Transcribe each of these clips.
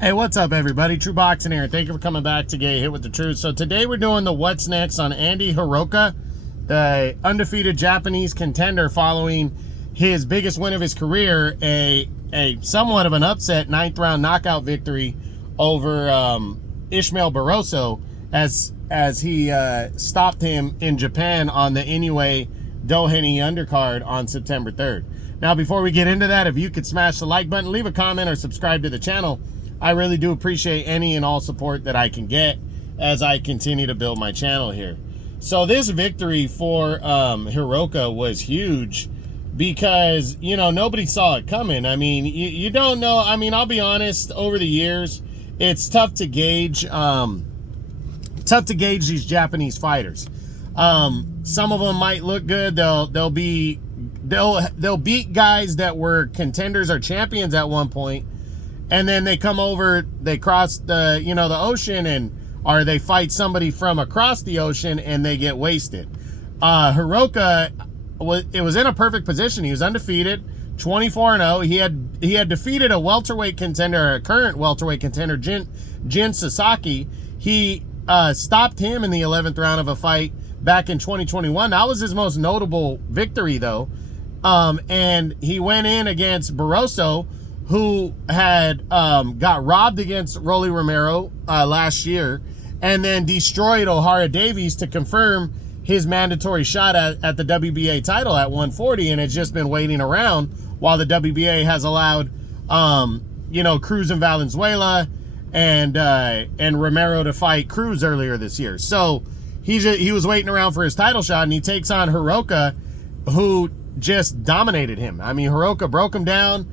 Hey, what's up, everybody? True Boxing here. Thank you for coming back to Get Hit with the Truth. So today we're doing the What's Next on Andy Hiraoka, the undefeated Japanese contender following his biggest win of his career, a somewhat of an upset 9th round knockout victory over Ismael Barroso as he stopped him in Japan on the Inoue Doheny undercard on September 3rd. Now, before we get into that, if you could smash the like button, leave a comment, or subscribe to the channel, I really do appreciate any and all support that I can get as I continue to build my channel here. So this victory for Hiraoka was huge because, you know, nobody saw it coming. I mean, you don't know. I mean, I'll be honest, over the years, it's tough to gauge these Japanese fighters. Some of them might look good. They'll beat guys that were contenders or champions at one point. And then they come over, they cross the, the ocean, or they fight somebody from across the ocean and they get wasted. Hiraoka, it was in a perfect position. He was undefeated, 24-0. He had defeated a welterweight contender, a current welterweight contender, Jin Sasaki. He stopped him in the 11th round of a fight back in 2021. That was his most notable victory, though. And he went in against Barroso, who had got robbed against Rolly Romero last year, and then destroyed O'Hara Davies to confirm his mandatory shot at the WBA title at 140, and it's just been waiting around while the WBA has allowed, Cruz and Valenzuela and Romero to fight Cruz earlier this year. So he was waiting around for his title shot, and he takes on Hiraoka, who just dominated him. I mean, Hiraoka broke him down,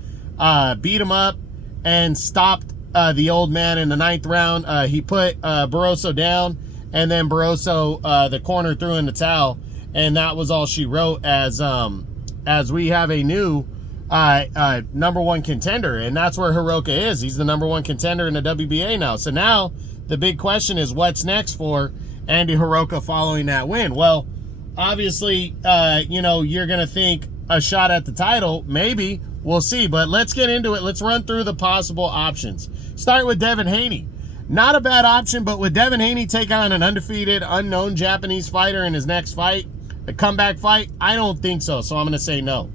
beat him up, and stopped the old man in the 9th round. He put Barroso down, and then Barroso, the corner, threw in the towel, and that was all she wrote as we have a new #1 contender, and that's where Hiraoka is. He's the #1 contender in the WBA now. So now the big question is, what's next for Andy Hiraoka following that win? Well, obviously, you're going to think a shot at the title, maybe. We'll see, but let's get into it. Let's run through the possible options. Start with Devin Haney. Not a bad option, but would Devin Haney take on an undefeated, unknown Japanese fighter in his next fight? A comeback fight? I don't think so, so I'm going to say no.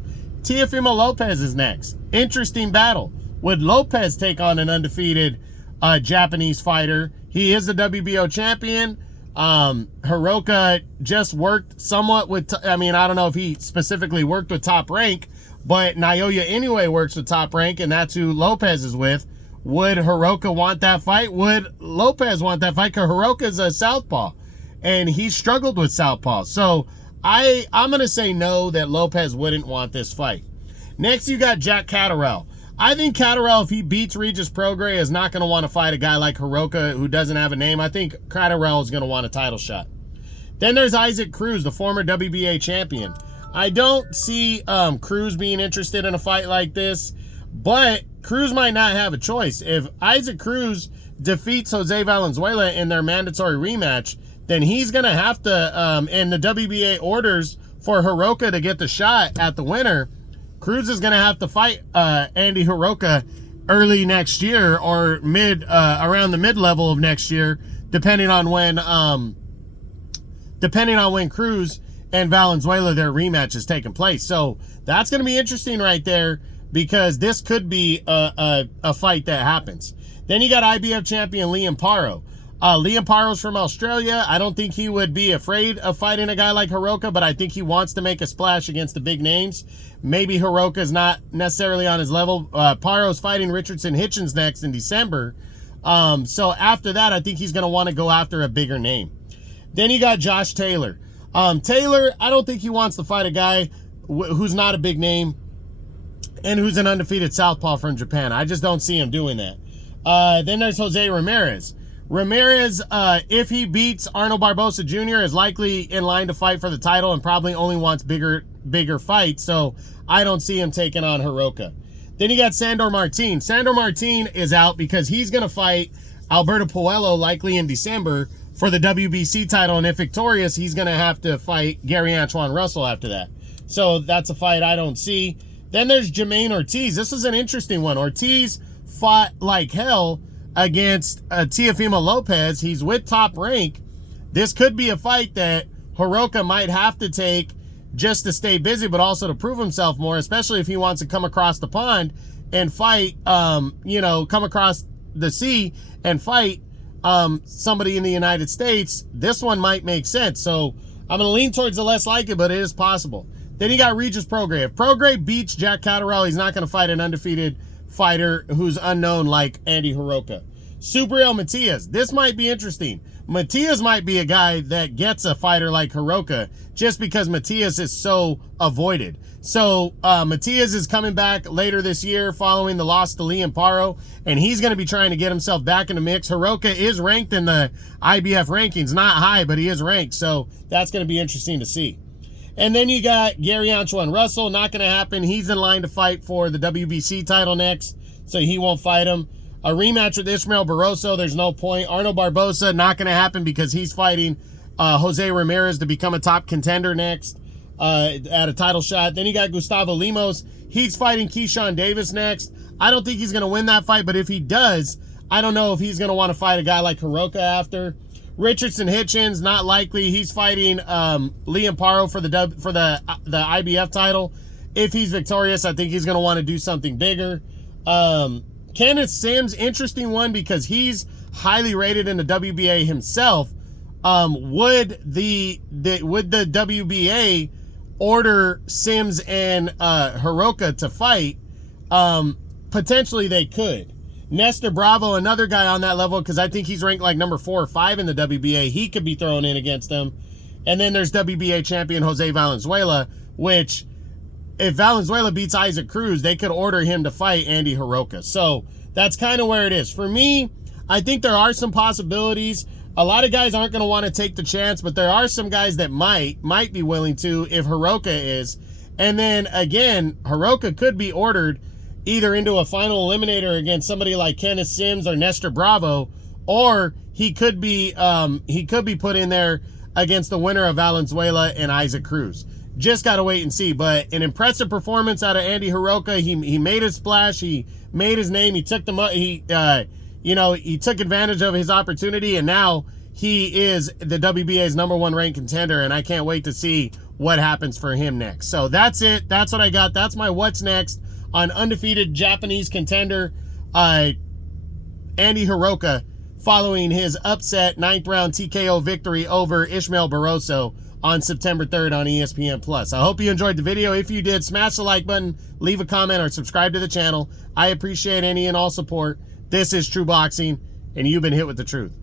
Teofimo Lopez is next. Interesting battle. Would Lopez take on an undefeated Japanese fighter? He is the WBO champion. Hiraoka just worked somewhat with, I don't know if he specifically worked with Top Rank, but Naoya Inoue works with Top Rank, and that's who Lopez is with. Would Hiraoka want that fight? Would Lopez want that fight? Because Hiraoka's a southpaw, and he struggled with southpaw. So I'm going to say no, that Lopez wouldn't want this fight. Next, you got Jack Catterall. I think Catterall, if he beats Regis Prograis, is not going to want to fight a guy like Hiraoka who doesn't have a name. I think Catterall is going to want a title shot. Then there's Isaac Cruz, the former WBA champion. I don't see Cruz being interested in a fight like this, but Cruz might not have a choice. If Isaac Cruz defeats Jose Valenzuela in their mandatory rematch, then he's going to have to, and the WBA orders for Hiraoka to get the shot at the winner, Cruz is going to have to fight Andy Hiraoka early next year, or around the mid-level of next year, depending on when Cruz and Valenzuela, their rematch is taking place. So that's going to be interesting right there, because this could be a fight that happens. Then you got IBF champion Liam Paro. Liam Paro's from Australia. I don't think he would be afraid of fighting a guy like Hiraoka, but I think he wants to make a splash against the big names. Maybe Hiraoka's not necessarily on his level. Paro's fighting Richardson Hitchens next in December. So after that, I think he's going to want to go after a bigger name. Then you got Josh Taylor. Taylor, I don't think he wants to fight a guy who's not a big name and who's an undefeated southpaw from Japan. I just don't see him doing that. Then there's Jose Ramirez. Ramirez, if he beats Arnold Barbosa Jr., is likely in line to fight for the title and probably only wants bigger fights, so I don't see him taking on Hiraoka. Then you got Sandor Martin. Sandor Martin is out because he's going to fight Alberto Puello likely in December for the WBC title, and if victorious, he's going to have to fight Gary Antoine Russell after that. So that's a fight I don't see. Then there's Jermaine Ortiz. This is an interesting one. Ortiz fought like hell against Teofimo Lopez. He's with Top Rank. This could be a fight that Hiraoka might have to take just to stay busy, but also to prove himself more, especially if he wants to come across the pond and fight, come across the sea and fight somebody in the United States. This one might make sense. So I'm going to lean towards the less likely, but it is possible. Then you got Regis Prograis. If Prograis beats Jack Catterall, he's not going to fight an undefeated fighter who's unknown like Andy Hiraoka. Subriel Matias. This might be interesting. Matias might be a guy that gets a fighter like Hiraoka just because Matias is so avoided. So Matias is coming back later this year following the loss to Liam Paro, and he's going to be trying to get himself back in the mix. Hiraoka is ranked in the IBF rankings. Not high, but he is ranked. So that's going to be interesting to see. And then you got Gary Antoine Russell. Not going to happen. He's in line to fight for the WBC title next, so he won't fight him. A rematch with Ismael Barroso, there's no point. Arnold Barboza, not going to happen because he's fighting Jose Ramirez to become a top contender next at a title shot. Then you got Gustavo Lemos. He's fighting Keyshawn Davis next. I don't think he's going to win that fight, but if he does, I don't know if he's going to want to fight a guy like Hiraoka after. Richardson Hitchens, not likely. He's fighting Liam Paro for the IBF title. If he's victorious, I think he's going to want to do something bigger. Kenneth Sims, interesting one because he's highly rated in the WBA himself. Would the WBA order Sims and Hiraoka to fight? Potentially they could. Nestor Bravo, another guy on that level, because I think he's ranked like number 4 or 5 in the WBA. He could be thrown in against them. And then there's WBA champion Jose Valenzuela, which if Valenzuela beats Isaac Cruz, they could order him to fight Andy Hiraoka. So that's kind of where it is. For me, I think there are some possibilities. A lot of guys aren't going to want to take the chance, but there are some guys that might be willing to if Hiraoka is. And then again, Hiraoka could be ordered either into a final eliminator against somebody like Kenneth Sims or Nestor Bravo, or he could be put in there against the winner of Valenzuela and Isaac Cruz. Just got to wait and see. But an impressive performance out of Andy Hiraoka. He made his splash. He made his name. He took he took advantage of his opportunity, and now he is the WBA's #1 ranked contender, and I can't wait to see what happens for him next. So that's it. That's what I got. That's my what's next on undefeated Japanese contender Andy Hiraoka following his upset 9th round TKO victory over Ismael Barroso on September 3rd on ESPN+. I hope you enjoyed the video. If you did, smash the like button, leave a comment, or subscribe to the channel. I appreciate any and all support. This is True Boxing, and you've been hit with the truth.